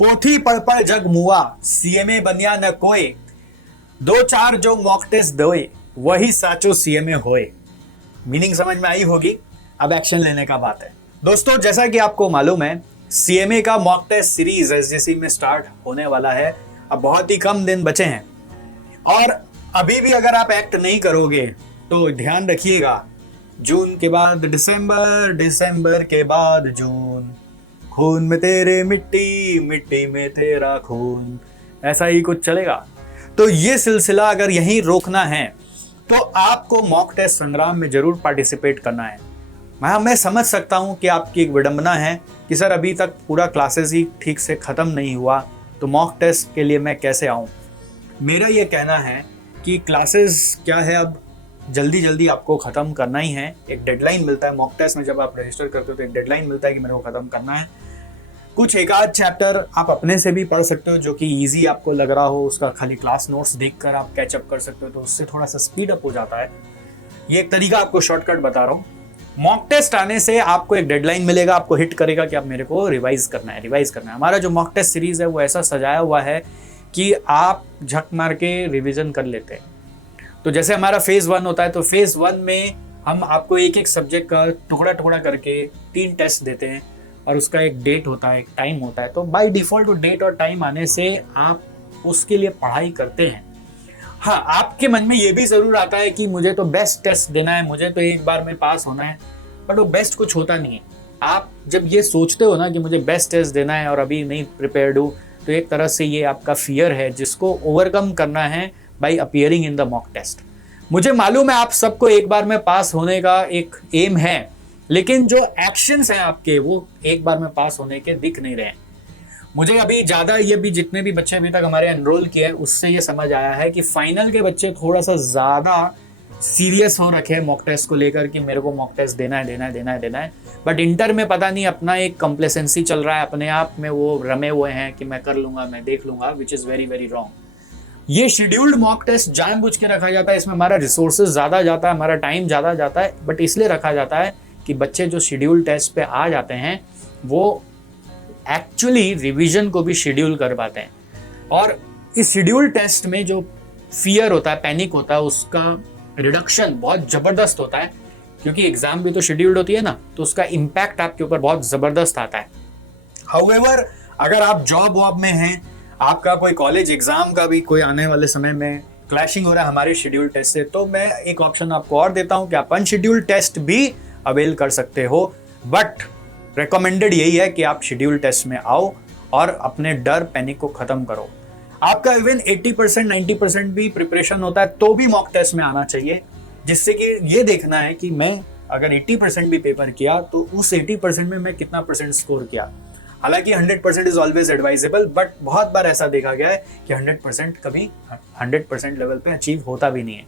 पोथी पढ़ जग मुआ, सीएमए बनिया न कोई, दो चार जो मॉक टेस्ट दोए वही साचो सीएमए होए। मीनिंग समझ में आई होगी, अब एक्शन लेने का बात है। दोस्तों जैसा कि आपको मालूम है, सीएमए का मॉक टेस्ट सीरीज एसजीसी में स्टार्ट होने वाला है। अब बहुत ही कम दिन बचे हैं और अभी भी अगर आप एक्ट नहीं करोगे तो ध्यान रखिएगा, जून के बाद दिसंबर, दिसंबर के बाद जून, खून में तेरे मिट्टी, मिट्टी में तेरा खून, ऐसा ही कुछ चलेगा। तो ये सिलसिला अगर यहीं रोकना है तो आपको मॉक टेस्ट संग्राम में जरूर पार्टिसिपेट करना है। मैं समझ सकता हूं कि आपकी एक विडंबना है कि सर अभी तक पूरा क्लासेस ही ठीक से ख़त्म नहीं हुआ तो मॉक टेस्ट के लिए मैं कैसे आऊं। मेरा ये कहना है कि क्लासेस क्या है, अब जल्दी जल्दी आपको ख़त्म करना ही है। एक डेडलाइन मिलता है मॉक टेस्ट में, जब आप रजिस्टर करते हो तो एक डेडलाइन मिलता है कि मेरे को ख़त्म करना है। कुछ एक आध चैप्टर आप अपने से भी पढ़ सकते हो जो कि इजी आपको लग रहा हो, उसका खाली क्लास नोट्स देखकर आप कैचअप कर सकते हो, तो उससे थोड़ा सा स्पीड अप हो जाता है। ये एक तरीका आपको शॉर्टकट बता रहा हूँ। मॉक टेस्ट आने से आपको एक डेडलाइन मिलेगा, आपको हिट करेगा कि अब मेरे को रिवाइज करना है। हमारा जो मॉक टेस्ट सीरीज है वो ऐसा सजाया हुआ है कि आप झक मार के रिविजन कर लेते हैं। तो जैसे हमारा फेज 1 होता है, तो फेज 1 में हम आपको एक एक सब्जेक्ट का टुकड़ा टुकड़ा करके 3 टेस्ट देते हैं और उसका एक डेट होता है, एक टाइम होता है। तो बाय डिफॉल्ट वो डेट और टाइम आने से आप उसके लिए पढ़ाई करते हैं। हाँ, आपके मन में ये भी जरूर आता है कि मुझे तो बेस्ट टेस्ट देना है, मुझे तो एक बार में पास होना है, बट वो बेस्ट कुछ होता नहीं है। आप जब ये सोचते हो ना कि मुझे बेस्ट टेस्ट देना है और अभी नहीं प्रिपेयर्ड हूँ, तो एक तरह से ये आपका फियर है जिसको ओवरकम करना है by appearing in the mock test. मुझे मालूम है आप सबको एक बार में पास होने का एक एम है, लेकिन जो एक्शंस हैं आपके वो एक बार में पास होने के दिख नहीं रहे। मुझे अभी ज़्यादा ये भी जितने भी बच्चे अभी तक हमारे एनरोल किए हैं उससे ये समझ आया है कि फाइनल के बच्चे थोड़ा सा ज़्यादा सीरियस हो रखे हैं मॉक टेस्ट को लेकर कि मेरे को मॉक टेस्ट देना है। बट इंटर में पता नहीं अपना एक कंप्लेसेंसी चल रहा है, अपने आप में वो रमे हुए हैं कि मैं कर लूँगा, मैं देख लूँगा, which is very very wrong. ये शेड्यूल्ड मॉक टेस्ट जानबूझ के रखा जाता है, इसमें हमारा रिसोर्सेज ज़्यादा जाता है, हमारा टाइम ज़्यादा जाता है, बट इसलिए रखा जाता है कि बच्चे जो शेड्यूल टेस्ट पे आ जाते हैं वो एक्चुअली रिवीजन को भी शेड्यूल कर पाते हैं। और इस शेड्यूल टेस्ट में जो फियर होता है, पैनिक होता है, उसका रिडक्शन बहुत ज़बरदस्त होता है, क्योंकि एग्जाम भी तो शेड्यूल्ड होती है ना, तो उसका इम्पैक्ट आपके ऊपर बहुत ज़बरदस्त आता है। हाउएवर अगर आप जॉब वॉब में हैं, आपका कोई कॉलेज एग्जाम का भी कोई आने वाले समय में क्लैशिंग हो रहा है हमारे शेड्यूल टेस्ट से, तो मैं एक ऑप्शन आपको और देता हूं कि आप अनशेड्यूल्ड टेस्ट भी अवेल कर सकते हो। बट रिकमेंडेड यही है कि आप शेड्यूल टेस्ट में आओ और अपने डर पैनिक को खत्म करो। आपका इवन 80% 90% भी प्रिपरेशन होता है तो भी मॉक टेस्ट में आना चाहिए, जिससे कि ये देखना है कि मैं अगर 80% भी पेपर किया तो उस 80% में मैं कितना परसेंट स्कोर किया। हालांकि 100% इज ऑलवेज एडवाइजेबल, बट बहुत बार ऐसा देखा गया है कि 100% कभी 100% लेवल पे अचीव होता भी नहीं है।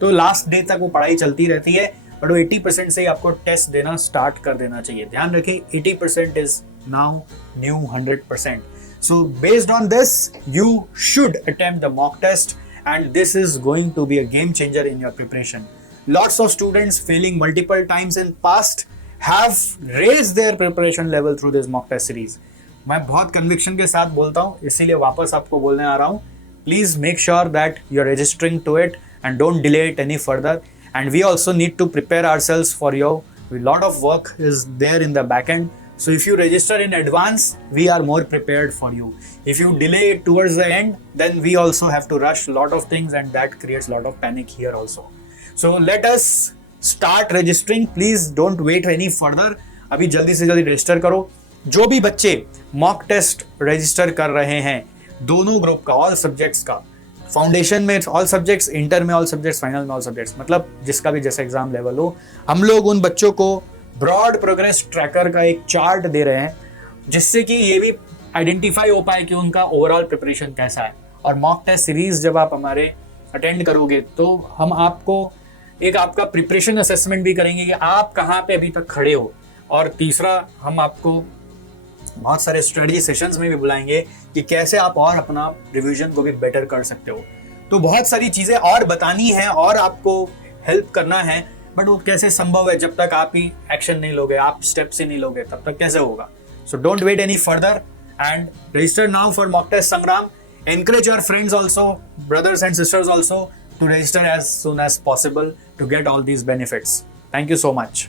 तो लास्ट डे तक वो पढ़ाई चलती रहती है, बट वो 80% से ही आपको टेस्ट देना स्टार्ट कर देना चाहिए। ध्यान रखें, 80% is now new 100%. So based on this, you should attempt the mock test, and this is going to be a game changer in your preparation. Lots of students failing multiple times in past have raised their preparation level through this mock test series. मैं बहुत conviction के साथ बोलता हूँ, इसीलिए वापस आपको बोलने आ रहा हूँ. Please make sure that you're registering to it and don't delay it any further. And we also need to prepare ourselves for you. A lot of work is there in the back end. So if you register in advance, we are more prepared for you. If you delay it towards the end, then we also have to rush a lot of things, and that creates a lot of panic here also. So let us start registering. Please don't wait any further. अभी जल्दी से जल्दी register करो. जो भी बच्चे mock test register कर रहे हैं, दोनों ग्रुप का, ऑल सब्जेक्ट्स का, फाउंडेशन में ऑल सब्जेक्ट्स, इंटर में ऑल सब्जेक्ट्स, फाइनल में ऑल सब्जेक्ट्स, मतलब जिसका भी जैसा एग्जाम लेवल हो, हम लोग उन बच्चों को ब्रॉड प्रोग्रेस ट्रैकर का एक चार्ट दे रहे हैं, जिससे कि ये भी आइडेंटिफाई हो पाए कि उनका ओवरऑल प्रिपरेशन कैसा है. और मॉक टेस्ट सीरीज जब आप हमारे अटेंड करोगे तो हम आपको एक आपका प्रिपरेशन असेसमेंट भी करेंगे कि आप कहाँ पे अभी तक खड़े हो. और तीसरा, हम आपको बहुत सारे स्ट्रेटजी सेशंस में भी बुलाएंगे कि कैसे आप और अपना रिवीजन को भी बेटर कर सकते हो. तो बहुत सारी चीज़ें और बतानी है और आपको हेल्प करना है, बट वो कैसे संभव है जब तक आप ही एक्शन नहीं लोगे, आप स्टेप्स ही नहीं लोगे, तब तक कैसे होगा. So don't wait any further. and register now for mock test Sangram. Encourage your friends also, brothers and sisters also, to register as soon as possible to get all these benefits. Thank you so much.